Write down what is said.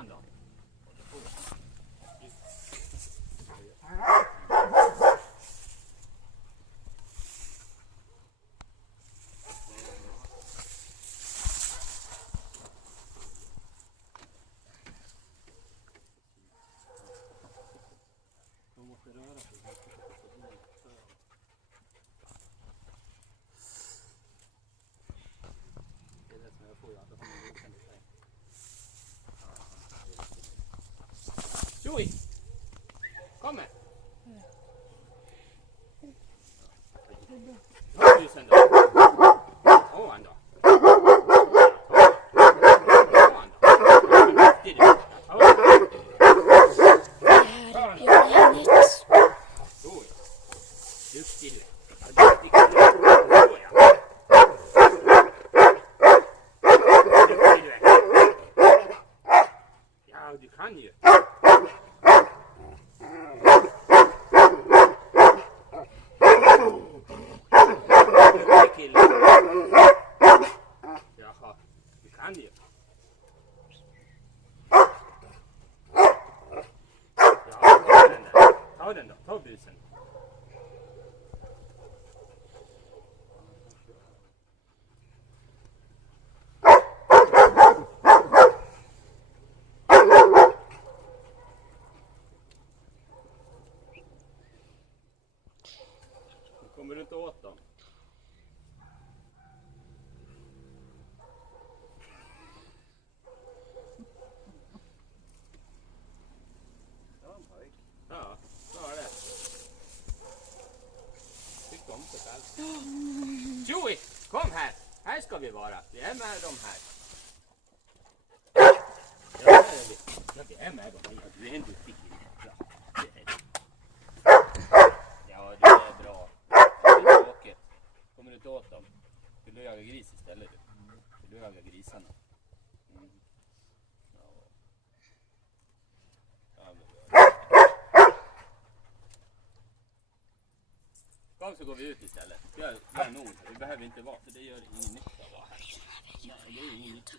han då. Man måste röra sig. Det är det som jag får, att det har en liten liten. Joey! Kom här! Ja, busen då. Åh, han då. Duktig du. Ja, du kan ju. Jaha, du kan ju. Ja, ta den där. Ta den då, ta busen. Kommer du inte åt dem? Ja, så är det. Tyck om sig själv. Joey, kom här. Här ska vi vara. Vi är med dem här. Ja, vi är med dem här. Du är en duktig kille. Ja, det är det. Ja, det är bra. Det är tråkigt. Kommer du inte åt dem? Vill du jaga gris istället? Vill du jaga grisarna? Mm. Ja. Ja, men... Kom så går vi ut istället. Gör nog. Vi behöver inte vara, för det gör ingen nytta att vara här. Nej, det är ingen nytta.